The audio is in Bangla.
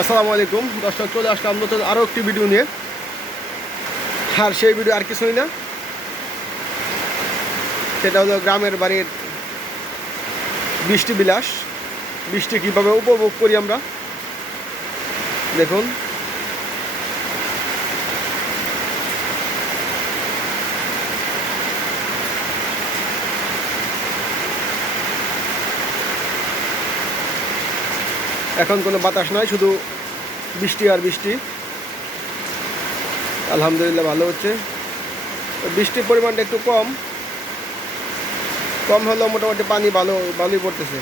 আসসালামু আলাইকুম দর্শক, চলে আসলাম নতুন আরও একটি ভিডিও নিয়ে। আর সেই ভিডিও আর কিছুই না, সেটা হলো গ্রামের বাড়ির বৃষ্টি বিলাস। বৃষ্টি কীভাবে উপভোগ করি আমরা, দেখুন। এখন কোনো বাতাস নাই, শুধু বৃষ্টি আর বৃষ্টি। আলহামদুলিল্লাহ ভালো হচ্ছে। বৃষ্টির পরিমাণটা একটু কম হলেও মোটামুটি পানি ভালোই পড়তেছে।